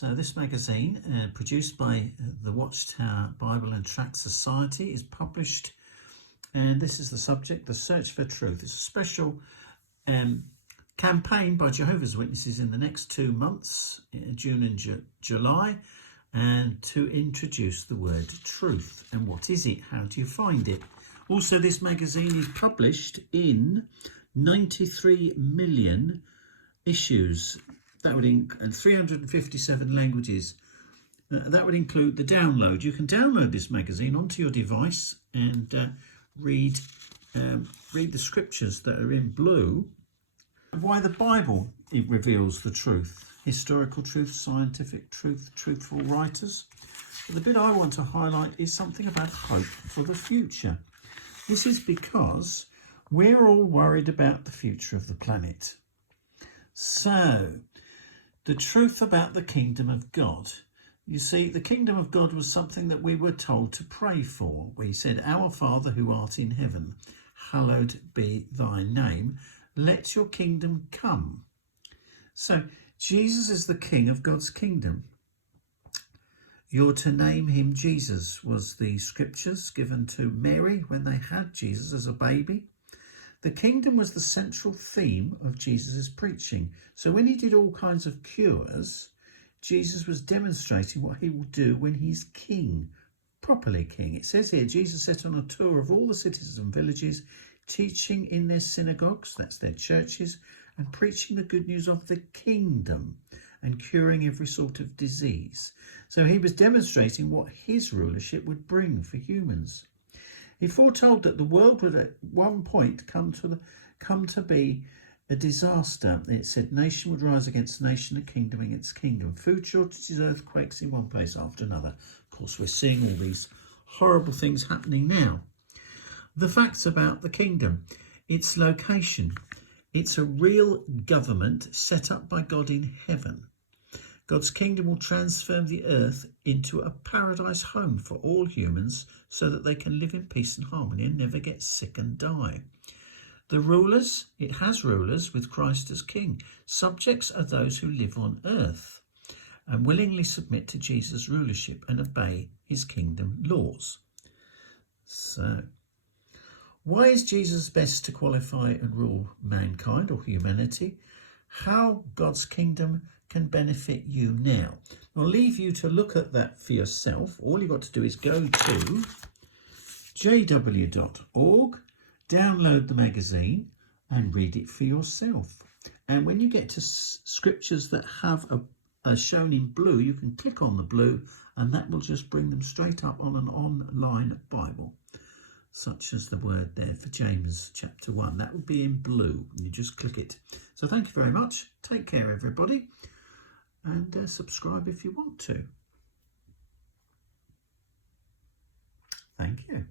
So this magazine, produced by the Watchtower Bible and Tract Society, is published, and this is the subject, The Search for Truth. It's a special campaign by Jehovah's Witnesses in the next 2 months, June and July, and to introduce the word truth. And what is it? How do you find it? Also, this magazine is published in 93 million issues. That would and 357 languages. That would include the download. You can download this magazine onto your device and read the scriptures that are in blue. Why the Bible, it reveals the truth. Historical truth, scientific truth, truthful writers. But the bit I want to highlight is something about hope for the future. This is because we're all worried about the future of the planet. So, the truth about the kingdom of God. You see, the kingdom of God was something that we were told to pray for. We said, "Our Father who art in heaven, hallowed be thy name. Let your kingdom come." So, Jesus is the king of God's kingdom. You're to name him Jesus was the scriptures given to Mary when they had Jesus as a baby. The kingdom was the central theme of Jesus' preaching. So when he did all kinds of cures, Jesus was demonstrating what he will do when he's king, properly king. It says here, Jesus set on a tour of all the cities and villages, teaching in their synagogues, that's their churches, and preaching the good news of the kingdom and curing every sort of disease. So he was demonstrating what his rulership would bring for humans. He foretold that the world would at one point come to be a disaster. It said nation would rise against nation and kingdom against kingdom. Food shortages, earthquakes in one place after another. Of course, we're seeing all these horrible things happening now. The facts about the kingdom. Its location. It's a real government set up by God in heaven. God's kingdom will transform the earth into a paradise home for all humans so that they can live in peace and harmony and never get sick and die. The rulers, it has rulers with Christ as king. Subjects are those who live on earth and willingly submit to Jesus' rulership and obey his kingdom laws. So, why is Jesus best to qualify and rule mankind or humanity? How God's kingdom can benefit you now. I'll leave you to look at that for yourself. All you've got to do is go to jw.org, download the magazine and read it for yourself. And when you get to scriptures that are shown in blue, you can click on the blue and that will just bring them straight up on an online Bible, such as the word there for James chapter 1. That would be in blue. You just click it. So thank you very much. Take care, everybody. And subscribe if you want to. Thank you.